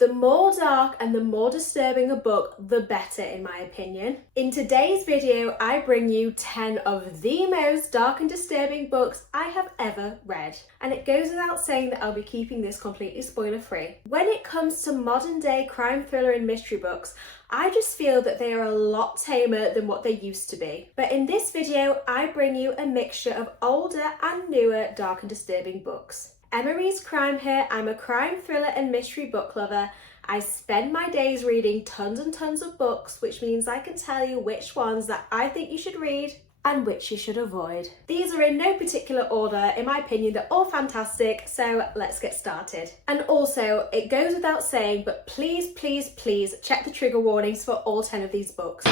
The more dark and the more disturbing a book, the better in my opinion. In today's video, I bring you 10 of the most dark and disturbing books I have ever read. And it goes without saying that I'll be keeping this completely spoiler free. When it comes to modern day crime, thriller and mystery books, I just feel that they are a lot tamer than what they used to be. But in this video, I bring you a mixture of older and newer dark and disturbing books. Emery's Crime here. I'm a crime, thriller and mystery book lover. I spend my days reading tons and tons of books, which means I can tell you which ones that I think you should read and which you should avoid. These are in no particular order. In my opinion, they're all fantastic, so let's get started. And also, it goes without saying, but please, please, please check the trigger warnings for all 10 of these books.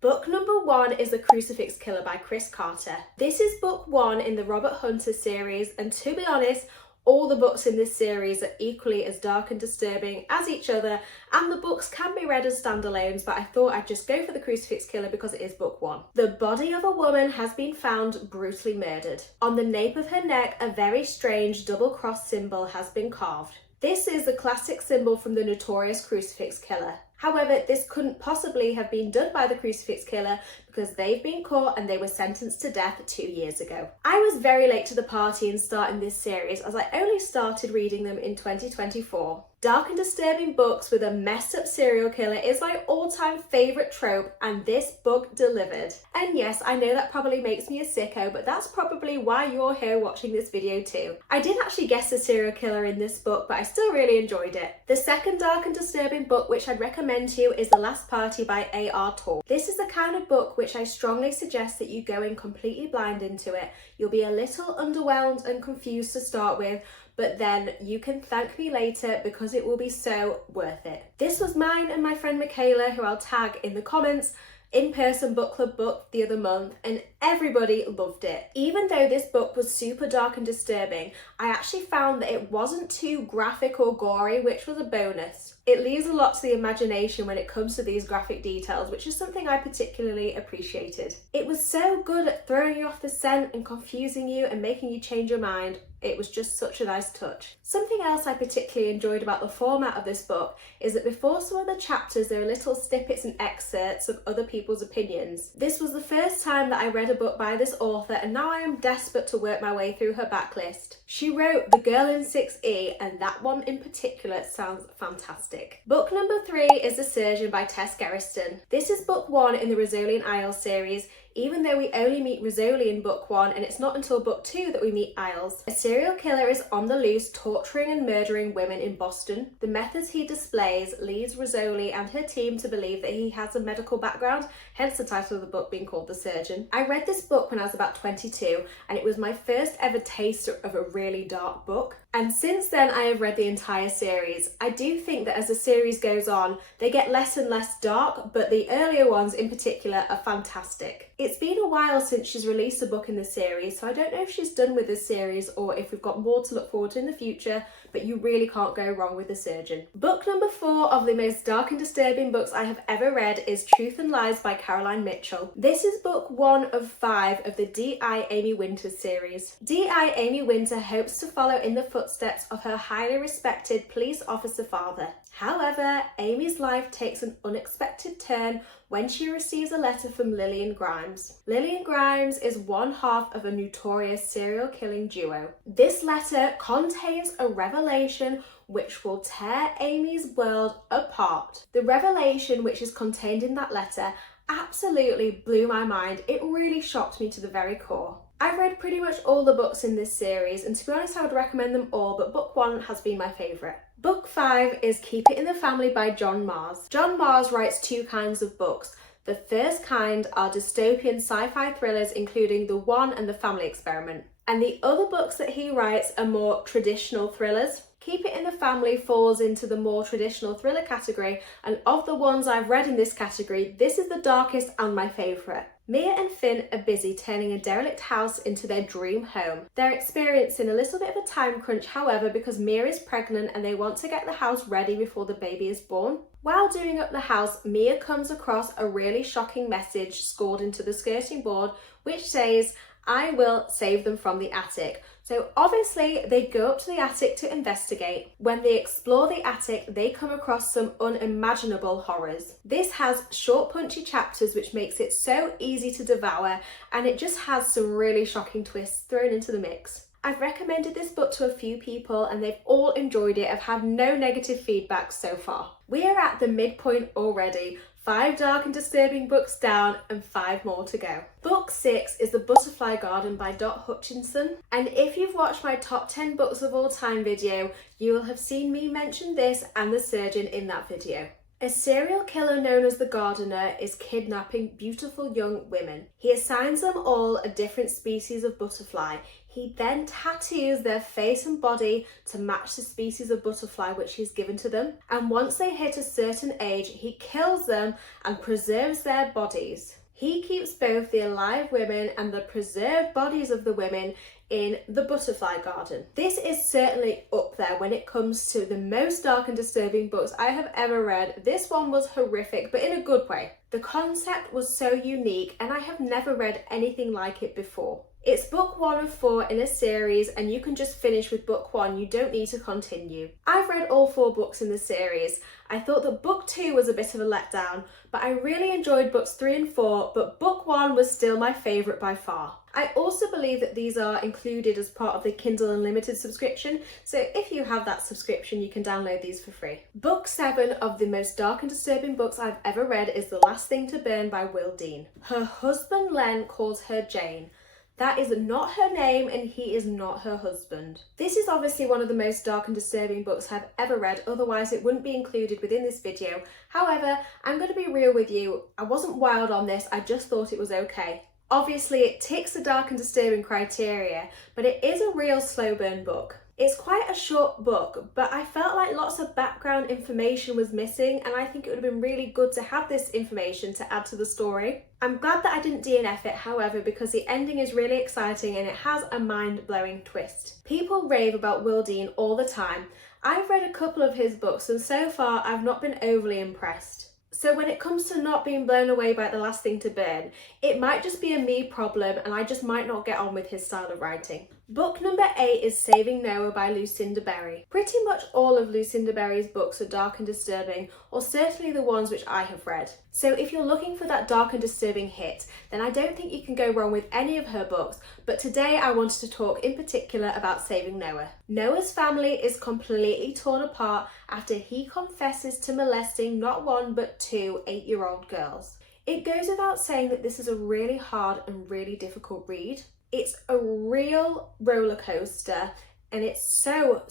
Book number 1 is The Crucifix Killer by Chris Carter. This is book 1 in the Robert Hunter series, and to be honest, all the books in this series are equally as dark and disturbing as each other, and the books can be read as standalones, but I thought I'd just go for The Crucifix Killer because it is book 1. The body of a woman has been found brutally murdered. On the nape of her neck, a very strange double-cross symbol has been carved. This is the classic symbol from the notorious Crucifix Killer. However, this couldn't possibly have been done by the Crucifix Killer because they've been caught and they were sentenced to death 2 years ago. I was very late to the party in starting this series as I only started reading them in 2024. Dark and disturbing books with a messed up serial killer is my all-time favourite trope, and this book delivered. And yes, I know that probably makes me a sicko, but that's probably why you're here watching this video too. I did actually guess a serial killer in this book, but I still really enjoyed it. The second dark and disturbing book which I'd recommend to you is The Last Party by A.R. Torr. This is the kind of book which I strongly suggest that you go in completely blind into it. You'll be a little underwhelmed and confused to start with, but then you can thank me later because it will be so worth it. This was mine and my friend Michaela, who I'll tag in the comments, in-person book club book the other month, and everybody loved it. Even though this book was super dark and disturbing, I actually found that it wasn't too graphic or gory, which was a bonus. It leaves a lot to the imagination when it comes to these graphic details, which is something I particularly appreciated. It was so good at throwing you off the scent and confusing you and making you change your mind. It was just such a nice touch. Something else I particularly enjoyed about the format of this book is that before some of the chapters there are little snippets and excerpts of other people's opinions. This was the first time that I read a book by this author, and now I am desperate to work my way through her backlist. She wrote The Girl in 6E, and that one in particular sounds fantastic. Book number 3 is The Surgeon by Tess Gerriston. This is book 1 in the Rizzoli Isles series, even though we only meet Rizzoli in book 1, and it's not until book 2 that we meet Isles. A serial killer is on the loose, torturing and murdering women in Boston. The methods he displays leads Rizzoli and her team to believe that he has a medical background, hence the title of the book being called The Surgeon. I read this book when I was about 22, and it was my first ever taste of a really dark book. And since then I have read the entire series. I do think that as the series goes on, they get less and less dark, but the earlier ones in particular are fantastic. It's been a while since she's released a book in the series, so I don't know if she's done with this series or if we've got more to look forward to in the future, but you really can't go wrong with The Surgeon. Book number 4 of the most dark and disturbing books I have ever read is Truth and Lies by Caroline Mitchell. This is book 1 of 5 of the D.I. Amy Winters series. D.I. Amy Winter hopes to follow in the footsteps of her highly respected police officer father. However, Amy's life takes an unexpected turn when she receives a letter from Lillian Grimes. Lillian Grimes is one half of a notorious serial killing duo. This letter contains a revelation which will tear Amy's world apart. The revelation which is contained in that letter absolutely blew my mind. It really shocked me to the very core. I've read pretty much all the books in this series, and to be honest I would recommend them all, but book 1 has been my favourite. Book 5 is Keep It in the Family by John Marrs. John Marrs writes 2 kinds of books. The first kind are dystopian sci-fi thrillers including The One and The Family Experiment. And the other books that he writes are more traditional thrillers. Keep It in the Family falls into the more traditional thriller category, and of the ones I've read in this category, this is the darkest and my favourite. Mia and Finn are busy turning a derelict house into their dream home. They're experiencing a little bit of a time crunch, however, because Mia is pregnant and they want to get the house ready before the baby is born. While doing up the house, Mia comes across a really shocking message scrawled into the skirting board which says, "I will save them from the attic." So obviously they go up to the attic to investigate. When they explore the attic, they come across some unimaginable horrors. This has short punchy chapters which makes it so easy to devour, and it just has some really shocking twists thrown into the mix. I've recommended this book to a few people and they've all enjoyed it. I've had no negative feedback so far. We are at the midpoint already. 5 dark and disturbing books down and 5 more to go. Book 6 is The Butterfly Garden by Dot Hutchinson. And if you've watched my top 10 books of all time video, you will have seen me mention this and The Surgeon in that video. A serial killer known as the Gardener is kidnapping beautiful young women. He assigns them all a different species of butterfly. He then tattoos their face and body to match the species of butterfly which he's given to them. And once they hit a certain age, he kills them and preserves their bodies. He keeps both the alive women and the preserved bodies of the women in the Butterfly Garden. This is certainly up there when it comes to the most dark and disturbing books I have ever read. This one was horrific, but in a good way. The concept was so unique and I have never read anything like it before. It's book 1 of 4 in a series and you can just finish with book 1, you don't need to continue. I've read all 4 books in the series. I thought that book 2 was a bit of a letdown, but I really enjoyed books 3 and 4, but book 1 was still my favourite by far. I also believe that these are included as part of the Kindle Unlimited subscription, so if you have that subscription you can download these for free. Book 7 of the most dark and disturbing books I've ever read is The Last Thing to Burn by Will Dean. Her husband Len calls her Jane. That is not her name and he is not her husband. This is obviously one of the most dark and disturbing books I've ever read, otherwise it wouldn't be included within this video. However, I'm going to be real with you, I wasn't wild on this, I just thought it was okay. Obviously it ticks the dark and disturbing criteria, but it is a real slow burn book. It's quite a short book, but I felt like lots of background information was missing and I think it would have been really good to have this information to add to the story. I'm glad that I didn't DNF it, however, because the ending is really exciting and it has a mind-blowing twist. People rave about Will Dean all the time. I've read a couple of his books and so far I've not been overly impressed. So when it comes to not being blown away by The Last Thing to Burn, it might just be a me problem and I just might not get on with his style of writing. Book number 8 is Saving Noah by Lucinda Berry. Pretty much all of Lucinda Berry's books are dark and disturbing, or certainly the ones which I have read. So if you're looking for that dark and disturbing hit, then I don't think you can go wrong with any of her books, but today I wanted to talk in particular about Saving Noah. Noah's family is completely torn apart after he confesses to molesting not 1 but 2 8-year-old girls. It goes without saying that this is a really hard and really difficult read. It's a real roller coaster and it's so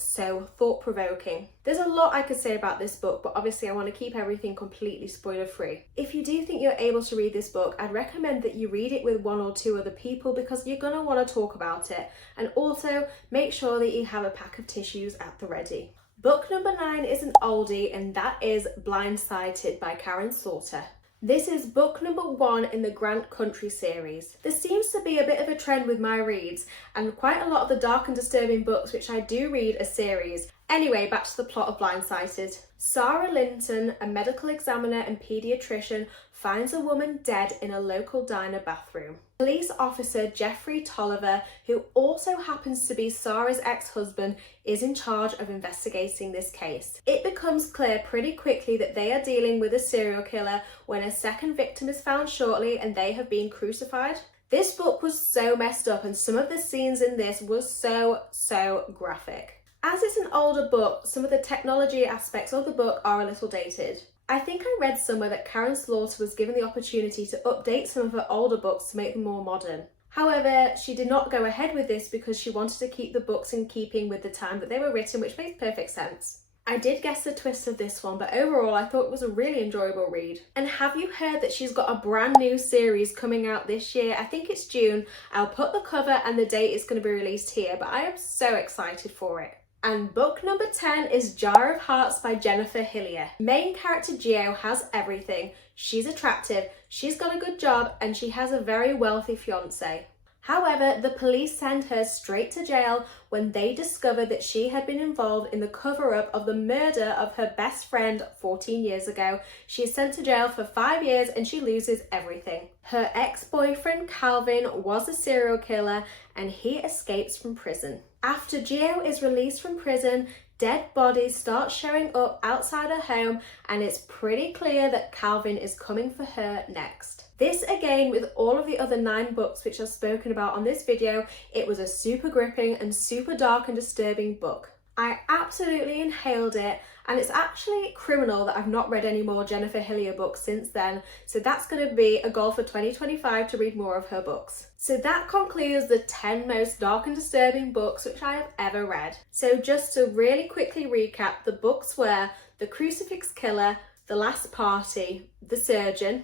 thought-provoking. There's a lot I could say about this book, but obviously I want to keep everything completely spoiler-free. If you do think you're able to read this book, I'd recommend that you read it with 1 or 2 other people because you're going to want to talk about it. And also make sure that you have a pack of tissues at the ready. Book number 9 is an oldie and that is Blindsighted by Karen Slaughter. This is book number 1 in the Grant Country series. There seems to be a bit of a trend with my reads and quite a lot of the dark and disturbing books which I do read are series. Anyway, back to the plot of Blindsighted. Sarah Linton, a medical examiner and paediatrician, finds a woman dead in a local diner bathroom. Police officer Jeffrey Tolliver, who also happens to be Sarah's ex-husband, is in charge of investigating this case. It becomes clear pretty quickly that they are dealing with a serial killer when a second victim is found shortly and they have been crucified. This book was so messed up and some of the scenes in this was so graphic. As it's an older book, some of the technology aspects of the book are a little dated. I think I read somewhere that Karen Slaughter was given the opportunity to update some of her older books to make them more modern. However, she did not go ahead with this because she wanted to keep the books in keeping with the time that they were written, which makes perfect sense. I did guess the twist of this one, but overall I thought it was a really enjoyable read. And have you heard that she's got a brand new series coming out this year? I think it's June. I'll put the cover and the date it's going to be released here, but I am so excited for it. And book number 10 is Jar of Hearts by Jennifer Hillier. Main character Gio has everything. She's attractive, she's got a good job, and she has a very wealthy fiance. However, the police send her straight to jail when they discover that she had been involved in the cover-up of the murder of her best friend 14 years ago. She is sent to jail for 5 years and she loses everything. Her ex-boyfriend Calvin was a serial killer and he escapes from prison. After Gio is released from prison, dead bodies start showing up outside her home and it's pretty clear that Calvin is coming for her next. This, again, with all of the other 9 books which I've spoken about on this video, it was a super gripping and super dark and disturbing book. I absolutely inhaled it, and it's actually criminal that I've not read any more Jennifer Hillier books since then, so that's going to be a goal for 2025 to read more of her books. So that concludes the 10 most dark and disturbing books which I have ever read. So just to really quickly recap, the books were The Crucifix Killer, The Last Party, The Surgeon,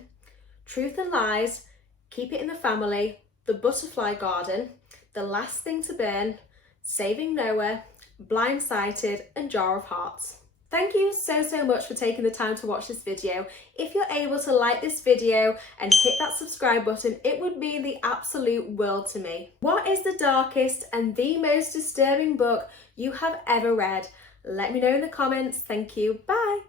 Truth and Lies, Keep It in the Family, The Butterfly Garden, The Last Thing to Burn, Saving Noah, Blindsighted, and Jar of Hearts. Thank you so much for taking the time to watch this video. If you're able to like this video and hit that subscribe button, it would mean the absolute world to me. What is the darkest and the most disturbing book you have ever read? Let me know in the comments. Thank you. Bye.